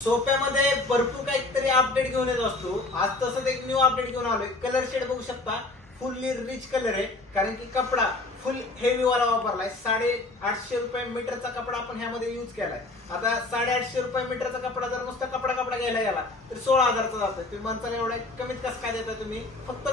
सोप्यामध्ये भरपूर काहीतरी अपडेट घेऊन येत असतो। आज तसंच एक न्यू अपडेट घेऊन आलोय। कलर शेड बघू शकता, फुल्ली रिच कलर आहे, कारण की कपडा फुल हेवी वाला वापरलाय। 850 रुपये मीटरचा कपडा आपण ह्यामध्ये यूज केलाय। आता 850 रुपये मीटरचा कपडा जर नुसता कपडा घ्यायला गेला तर 16,000चा जातोय। तुम्ही म्हणताल एवढ्या कमीत कसं काय देता तुम्ही? फक्त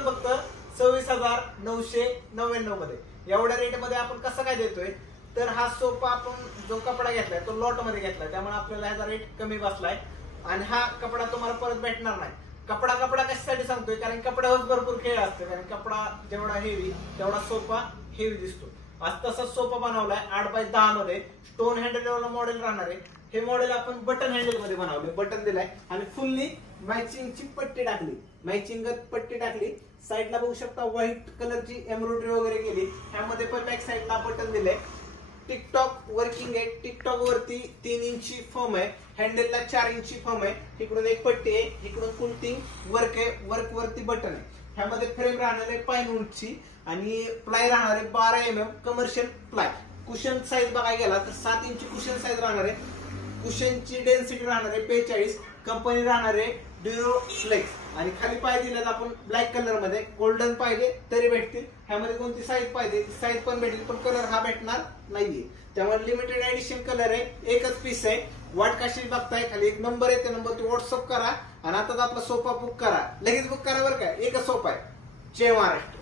26,999 मध्ये एवढ्या रेट मध्ये आपण कसं काय देतोय? तर हा सोफा आपण जो कपडा घेतलाय तो लॉट मध्ये घेतलाय, त्यामुळे आपल्याला ह्याचा रेट कमी बसलाय आणि हा कपडा तुम्हाला परत भेटणार नाही। कपडा कशासाठी सांगतोय? कारण कपड्यावर भरपूर खेळ असतो, कारण कपडा जेवढा हेवी तेवढा सोफा हेवी दिसतो। आज तसाच सोफा बनवलाय 8x10 मध्ये, स्टोन हँडल वाला मॉडेल राहणार आहे। हे मॉडेल आपण बटन हँडल मध्ये बनवले, बटन दिलाय आणि फुल्ली मॅचिंगची पट्टी टाकली, मॅचिंग पट्टी टाकली। साईडला बघू शकता व्हाईट कलरची एम्ब्रॉयडरी वगैरे केली। ह्यामध्ये पण बॅक साईडला बटन दिले। टिकटॉक वर्किंग आहे, टिकटॉक वरती 3 इंची फॉर्म आहे, हँडलला 4 इंची फॉर्म आहे। इकडून एक पट्टी आहे, इकडून कुल्टिंग वर्क आहे, वर्क वरती बटन आहे। ह्यामध्ये फ्रेम राहणार आहे पाईन उंची आणि प्लाय राहणार आहे 12 mm commercial ply. Cushion size बघायला गेला तर 7 इंची कुशन साईज राहणार आहे। कुशनची डेन्सिटी राहणार आहे 45। कंपनी राहणार आहे ड्युरोफ्लेक्स आणि खाली पाय दिलेला आपण ब्लॅक कलर मध्ये, गोल्डन पाहिजे तरी भेटतील। ह्यामध्ये कोणती साईज पाहिजे साईज पण भेटेल, पण कलर हा भेटणार नाहीये। त्यामुळे लिमिटेड एडिशन कलर आहे, एकच पीस आहे। वाट कशी बघताय, खाली एक नंबर आहे, त्या नंबरवर व्हॉट्सअप करा आणि आता आपला सोफा बुक करा, लगेच बुक करा बरं का। एकच सोफा आहे। जय महाराष्ट्र।